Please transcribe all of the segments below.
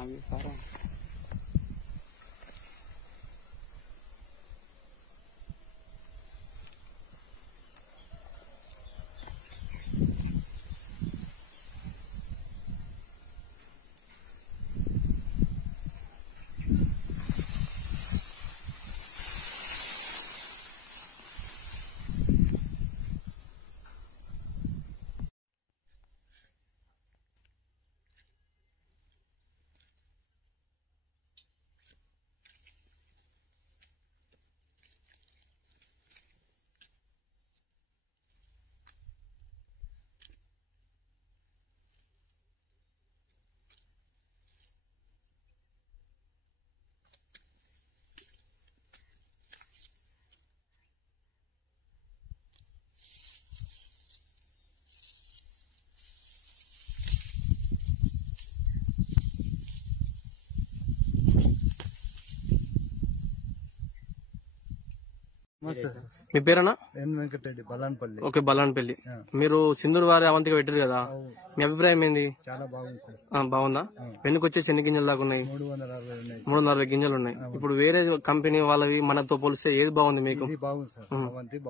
అది సార్ మీ పేరన్నా? ఎన్ వెంకటరెడ్డి, బలాన్పల్లి. ఓకే, బలాన్పల్లి. మీరు సింధూర్ వారి అవంతిగా పెట్టారు కదా, మీ అభిప్రాయం ఏంది? చాలా బాగుంది సార్. బాగుందా? వెనుక వచ్చేసి ఎన్ని గింజలు దాకా ఉన్నాయి? 360 గింజలు ఉన్నాయి. ఇప్పుడు వేరే కంపెనీ వాళ్ళవి మనతో పోలిస్తే ఏది బాగుంది మీకు? బాగుంది సార్, అవంతి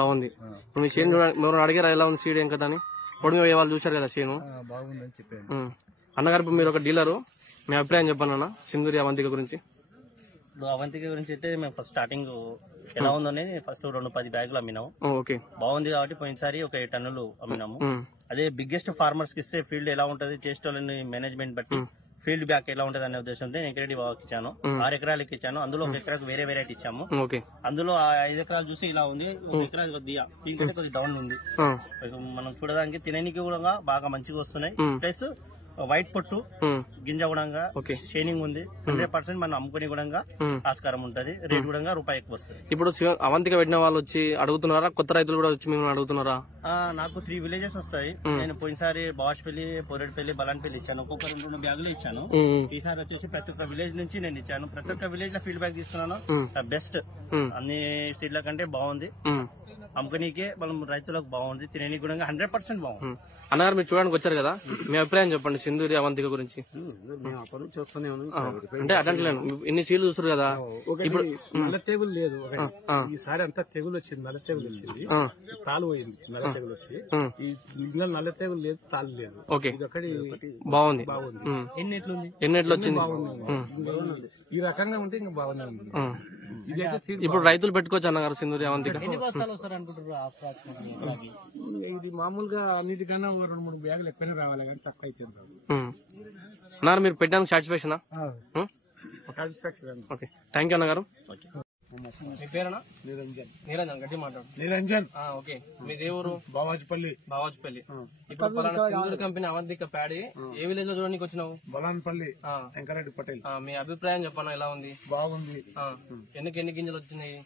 బాగుంది. ఇప్పుడు మీ చేను మీరు అడిగారా ఎలా ఉంది సీడ్ ఏం కదా అని? ఇప్పుడు మీ వాళ్ళు చూసారు కదా చేను బాగుందని చెప్పాను. అన్నగారు ఇప్పుడు మీరు ఒక డీలరు, మీ అభిప్రాయం చెప్పండి అన్న సింధూరి అవంతిక గురించి. ఇప్పుడు అవంతిక గురించి అయితే మేము ఫస్ట్ స్టార్టింగ్ ఎలా ఉందని ఫస్ట్ 2-10 బ్యాగులు అమ్మినాము. ఓకే, బాగుంది కాబట్టి పోయినసారి ఒక 8 టన్నులు అమ్మినాము. అదే బిగ్గెస్ట్ ఫార్మర్స్ కి ఇస్తే ఫీల్డ్ ఎలా ఉంటది, చేసేటోళ్ళని మేనేజ్మెంట్ బట్టి ఫీల్డ్ బ్యాక్ ఎలా ఉంటది అనే ఉద్దేశంతో నేను వెంకరెడ్డి బాబుకి ఇచ్చాను. 6 ఎకరాలకి ఇచ్చాను. అందులో 1 ఎకరాకు వేరే వెరైటీ ఇచ్చాము. అందులో 5 ఎకరాలు చూసి ఇలా ఉంది, 1 ఎకరా కొద్దిగా పీక్ అయితే కొద్దిగా డౌన్ ఉంది. మనం చూడడానికి తినడానికి కూడా బాగా మంచిగా వస్తున్నాయి. ప్లస్ వైట్ పొట్టు గింజ కూడా షైనింగ్ ఉంది. 100% మనం అమ్ముకుని కూడా ఆస్కారం ఉంటది. రేట్ కూడా రూపాయి ఎక్కువ వస్తుంది. ఇప్పుడు అవంతిక పెట్టిన వాళ్ళు వచ్చి అడుగుతున్నారా? కొత్త రైతులు కూడా వచ్చి మేము అడుగుతున్నారా? నాకు 3 విలేజెస్ వస్తాయి. నేను పోయినసారి బాష్పల్లి, పోరెడ్పల్లి, బలాన్పల్లి ఇచ్చాను. ఒక్కొక్క 2 బ్యాగులు ఇచ్చాను. ఈసారి వచ్చేసి ప్రతి ఒక్క విలేజ్ నుంచి నేను ఇచ్చాను. ప్రతి ఒక్క విలేజ్ లో ఫీడ్ బ్యాక్ తీసుకున్నాను. బెస్ట్, అన్ని సీడ్ల కంటే బాగుంది. అమ్ముకునికే మనం రైతులకు బాగుంది, తినడానికి కూడా 100% బాగుంది. అన్నగారు మీరు చూడడానికి వచ్చారు కదా, మీ అభిప్రాయం చెప్పండి సింధూరి అవంతిక గురించి. చూస్తూనే అంటే అట్లాంటి ఎన్ని సీడ్లు చూస్తారు కదా, ఇప్పుడు నల్ల తెగులు లేదు. ఈసారి అంతా తెగులు వచ్చింది, నల్ల తెగులు వచ్చింది, తాలు పోయింది. నల్ల తెగులు వచ్చి ఈ నల్ల తెగులు లేదు, తాలు లేదు. ఓకే, బాగుంది. ఎన్నిట్లు వచ్చింది? ఈ రకంగా ఉంటే ఇంకా బాగానే ఉంది. ఇప్పుడు రైతులు పెట్టుకోవచ్చు అన్నగారు సింధూరి అవంతిక? ఇది మామూలుగా అన్నిటికన్నా 2-3 బ్యాగులు ఎక్కువనే రావాలి, కానీ తక్కువ అయితే అన్నారు. మీరు పెట్టడానికి సాటిస్ఫాక్షన్? ఓకే, థ్యాంక్ యూ అన్నగారు. మీ పేరేనా? నిరంజన్. గట్టి మాట్లాడు. నిరంజన్. ఓకే, మీ దేవురు? బావాజ్పల్లి. ఇప్పుడు పలానా సింధూరి కంపెనీ అవంతిక ప్యాడీ ఏ విలేజ్ లో చూడడానికి వచ్చినావు? బలాన్పల్లి, వెంకరెడ్డి పటేల్. మీ అభిప్రాయం చెప్పన్నా, ఎలా ఉంది? బాగుంది. ఎన్ని గింజలు వచ్చినాయి?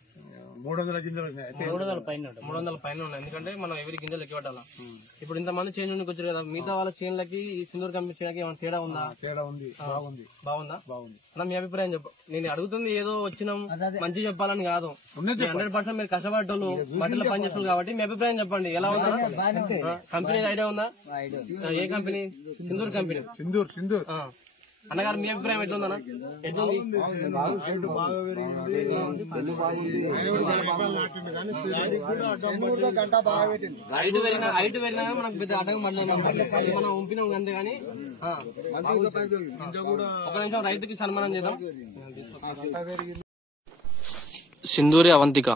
300 గింజలు. 300 పైన ఉన్నాయి. ఎందుకంటే మనం ఎవరి గింజలు లెక్క పెట్టాలా. ఇప్పుడు ఇంతమంది చేంజ్ ఉండి వచ్చారు కదా, మిగతా వాళ్ళ చేన్లకి సింధూర్ కంపెనీ చేయడానికి ఏమైనా తేడా ఉందా? తేడా ఉంది. బాగుందా? అన్న మీ అభిప్రాయం చెప్పు. నేను అడుగుతుంది ఏదో వచ్చినాం మంచి చెప్పాలని కాదు, 100% మీరు కష్టపడ్డోళ్ళు బట్టలు పని చేస్తారు కాబట్టి మీ అభిప్రాయం చెప్పండి. ఎలా ఉందా కంపెనీ? ఐడియా ఉందా? ఏ కంపెనీ? సింధూర్ కంపెనీ. సింధూర్. అన్నగారు మీ అభిప్రాయం ఎట్లుందన్నా? ఎట్లుంది? హైట్ పెరిగినా మనకు పెద్ద అడ్డం పడలేదు, మనం ఉంపినాం అంతేగాని. ఒక నిమిషం రైతుకి సన్మానం చేద్దాం. సింధూరి అవంతిక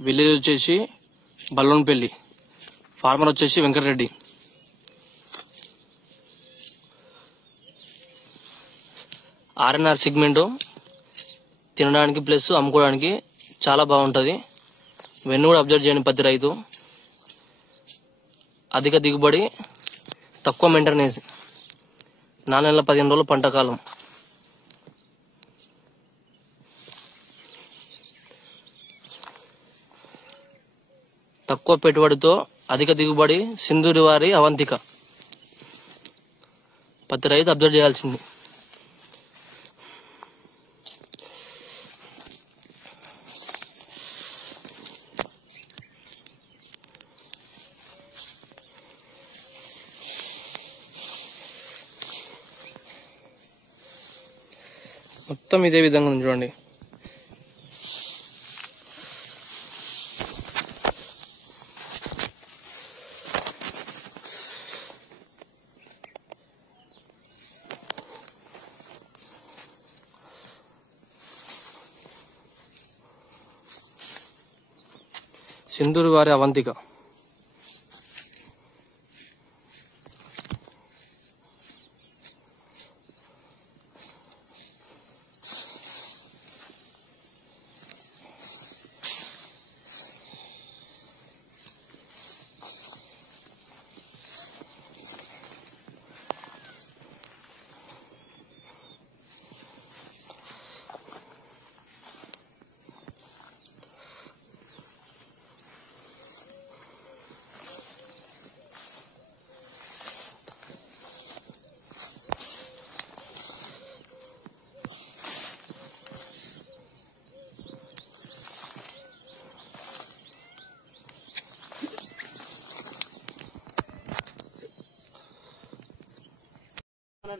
విలేజ్ వచ్చేసి బల్లోన్పల్లి, ఫార్మర్ వచ్చేసి వెంకటరెడ్డి. R&R సెగ్మెంట్ తినడానికి ప్లస్ అమ్ముకోవడానికి చాలా బాగుంటుంది. వెన్ను కూడా అబ్జర్వ్ చేయండి. ప్రతి రైతు అధిక దిగుబడి, తక్కువ మెయింటెనెన్స్, 4 నెలల 15 రోజుల పంట కాలం. తక్కువ పెట్టుబడితో అధిక దిగుబడి సింధూరి వారి అవంతిక. ప్రతి రైతు అబ్జర్వ్ చేయాల్సింది. మొత్తం ఇదే విధంగా ఉంది చూడండి. సింధూరు వారి అవంతిక.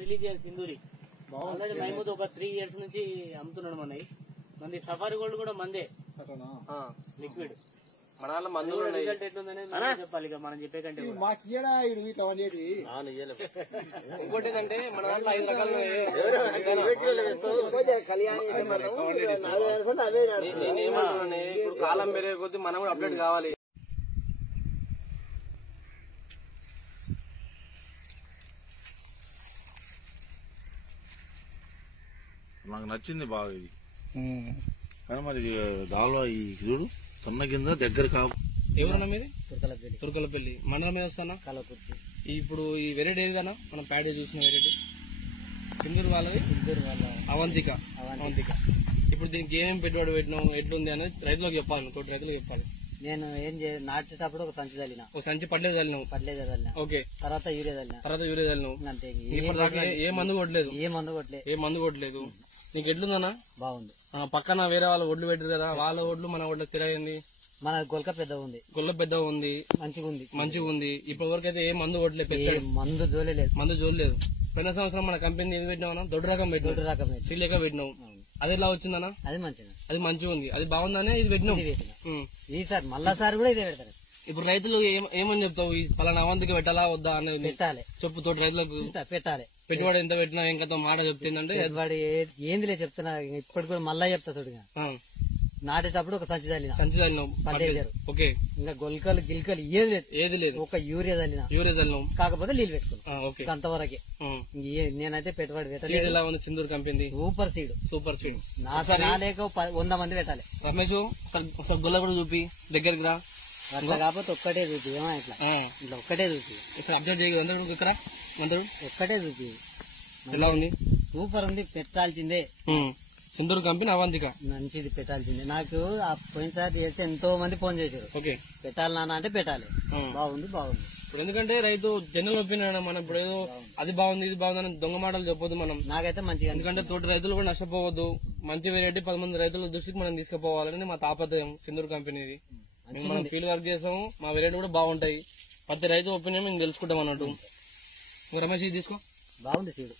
రిలీజ్ చేయాలి సింధూరి ఆల్రెడీ మహమూద్ ఒక 3 years నుంచి అమ్ముతున్నాడు మనది సఫారీ గోల్డ్ కూడా మందే లిక్విడ్ మన మందు రిజల్ట్ ఎట్లుందనేది చెప్పాలి ఇక మనం చెప్పే కంటే ఇంకోటి ఏంటంటే మన దాంట్లో 5 రకాలు నేనేమంటున్నాను ఇప్పుడు కాలం పెరిగే కొద్దీ మనం కూడా అప్డేట్ కావాలి. నాకు నచ్చింది బాగా ఇది, కానీ మరి దానిలో ఈ చూడు సన్న కింద దగ్గర కావు. ఎవరన్నా మీది? తుర్కలపల్లి మండలం మీద వస్తానా కలకుర్తి. ఇప్పుడు ఈ వెరైటీ ఏదన్నా మనం ప్యాడీ చూసిన వెరైటీ సింధూరు వాళ్ళది అవంతిక. ఇప్పుడు దీనికి ఏమేమి పెట్టుబడి పెట్టినాం ఎట్లుంది అనేది రైతులకు చెప్పాలి, తోటి రైతులకు చెప్పాలి. నేను ఏం నాటేటప్పుడు ఒక సంచి చల్లిన, ఒక సంచి పడ్లేదు చల్లినావు, ఓకే. తర్వాత యూరియా చల్లినావు, అంతే. ఏ మందు కొట్టలేదు, ఏ మందు కొట్టలేదు. నీకు ఎట్లుందన్నా? బాగుంది. పక్కన వేరే వాళ్ళ ఒడ్లు పెట్టారు కదా, వాళ్ళ ఒడ్లు మన ఒడ్లకు తిరగండి. మన గొల్ల పెద్దగా ఉంది, మంచిగా ఉంది. ఇప్పటి వరకు అయితే ఏ మందు కొట్టలేదు, మందు జోలేదు. పోయిన సంవత్సరం మన కంపెనీ ఏది పెట్టినావు? దొడ్డు రకం సీలేక పెట్టినావు. అది ఎలా వచ్చిందన్నా? అది మంచిగా ఉంది, అది బాగుందనే ఇది పెట్టినావు. ఈసారి మళ్ళాసారి కూడా ఇదే పెడతారు. ఇప్పుడు రైతులు ఏమని చెప్తావు? ఈ పలానా అవంతికి పెట్టాలా వద్దా అనేది పెట్టాలి, చెప్పు. తోటి రైతులకు పెట్టాలి. పెట్టుబడి ఎంత పెట్టినా ఇంకా మాట చెప్తుందంటే పెట్టుబడి ఏందిలే చెప్తున్నా, ఇప్పటి కూడా మళ్ళా చెప్తా చూడగా. నాటేటప్పుడు ఒక సంచి చల్లినావు, ఓకే. ఇంకా గొల్కలు గిల్కలు ఏది లేదు, ఒక యూరియా చల్లినావు. కాకపోతే నీళ్ళు పెట్టుకున్నావు, అంతవరకే. నేనైతే పెట్టుబడి పెట్టలేదు. ఎలా ఉంది సింధూర్ కంపెనీ? Super seed. నా లేక 100 మంది పెట్టాలి. రమేష్ గొల్ల కూడా చూపి దగ్గరికి రా. అట్లా కాకపోతే ఒక్కటే చూపి, ఏమో ఇట్లా ఒక్కటే చూపి. ఇక్కడ అప్డేట్ చేయగలరు, ఇక్కడ ఒక్కటే చూపి. ఎలా ఉంది? సూపర్ ఉంది, పెట్టాల్సిందే. సింధూర్ కంపెనీ అవంతిక మంచిది, పెట్టాల్సిందే. నాకు పోయినసారి చేస్తే ఎంతో మంది ఫోన్ చేశారు, పెట్టాలి నాన్న అంటే పెట్టాలి. బాగుంది. ఇప్పుడు ఎందుకంటే రైతు జనరల్ ఒపీనియన్, మనం ఇప్పుడు ఏదో అది బాగుంది ఇది బాగుంది అని దొంగ మాటలు చెప్పొద్దు మనం. నాకైతే మంచిగా, ఎందుకంటే తోటి రైతులు కూడా నష్టపోవద్దు. మంచి వెరైటీ 10 మంది రైతుల దృష్టికి మనం తీసుకుపోవాలని మా తాపత్రయం సింధూర్ కంపెనీది. మనం ఫీల్డ్ వర్క్ చేసాము, మా వెరైటీ కూడా బాగుంటాయి. ప్రతి రైతు ఒపీనియన్ మేము తెలుసుకుంటాం అన్నట్టు. రమేష్ ఇది తీసుకో, బాగుంది సీడు.